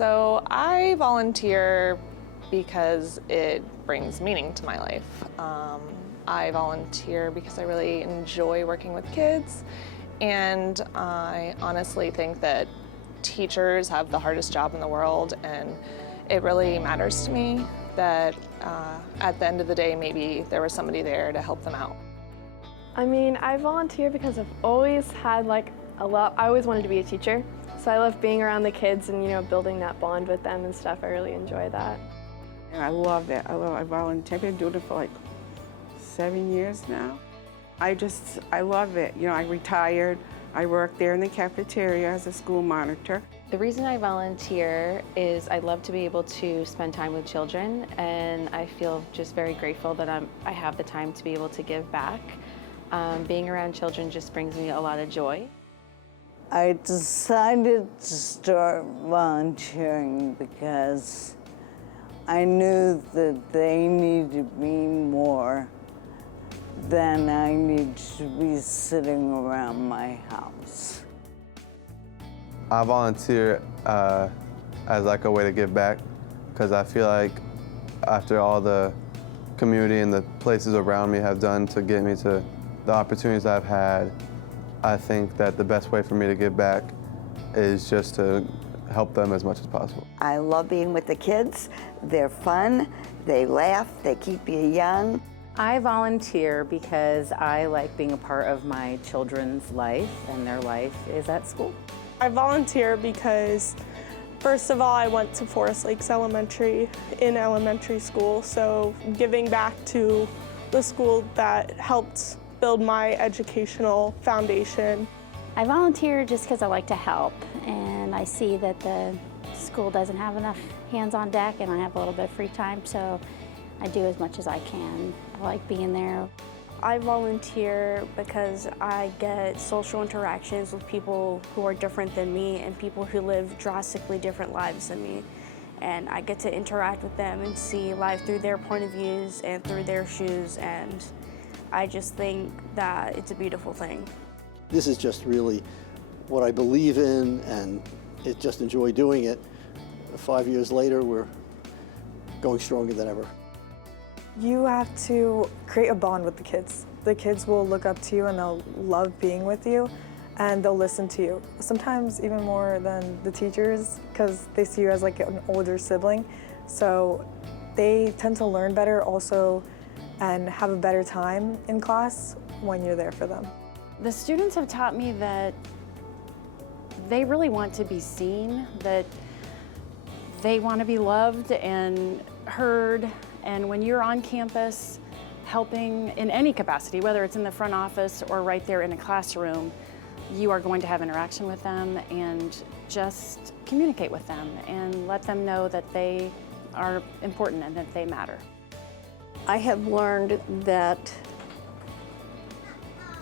So I volunteer because it brings meaning to my life. I volunteer because I really enjoy working with kids, and I honestly think that teachers have the hardest job in the world, and it really matters to me that at the end of the day, maybe there was somebody there to help them out. I mean, I volunteer because I've always had I always wanted to be a teacher. So I love being around the kids and, building that bond with them and stuff. I really enjoy that. And I love that. I volunteer. I've been doing it for 7 years now. I love it. I retired. I work there in the cafeteria as a school monitor. The reason I volunteer is I love to be able to spend time with children, and I feel just very grateful that I have the time to be able to give back. Being around children just brings me a lot of joy. I decided to start volunteering because I knew that they needed me more than I need to be sitting around my house. I volunteer as a way to give back, because I feel like after all the community and the places around me have done to get me to the opportunities I've had, I think that the best way for me to give back is just to help them as much as possible. I love being with the kids. They're fun, they laugh, they keep you young. I volunteer because I like being a part of my children's life, and their life is at school. I volunteer because, first of all, I went to Forest Lakes Elementary in elementary school, so giving back to the school that helped build my educational foundation. I volunteer just because I like to help, and I see that the school doesn't have enough hands on deck, and I have a little bit of free time, so I do as much as I can. I like being there. I volunteer because I get social interactions with people who are different than me and people who live drastically different lives than me. And I get to interact with them and see life through their point of views and through their shoes, and I just think that it's a beautiful thing. This is just really what I believe in, and I just enjoy doing it. 5 years later, we're going stronger than ever. You have to create a bond with the kids. The kids will look up to you and they'll love being with you, and they'll listen to you. Sometimes even more than the teachers, because they see you as an older sibling. So they tend to learn better also and have a better time in class when you're there for them. The students have taught me that they really want to be seen, that they want to be loved and heard, and when you're on campus helping in any capacity, whether it's in the front office or right there in a classroom, you are going to have interaction with them, and just communicate with them and let them know that they are important and that they matter. I have learned that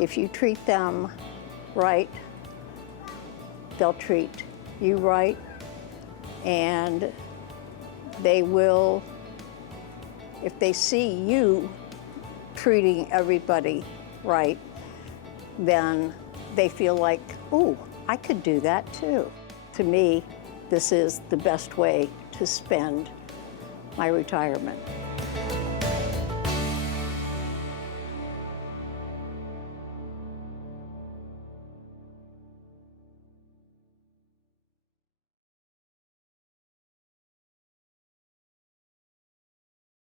if you treat them right, they'll treat you right, and they will, if they see you treating everybody right, then they feel like, ooh, I could do that too. To me, this is the best way to spend my retirement.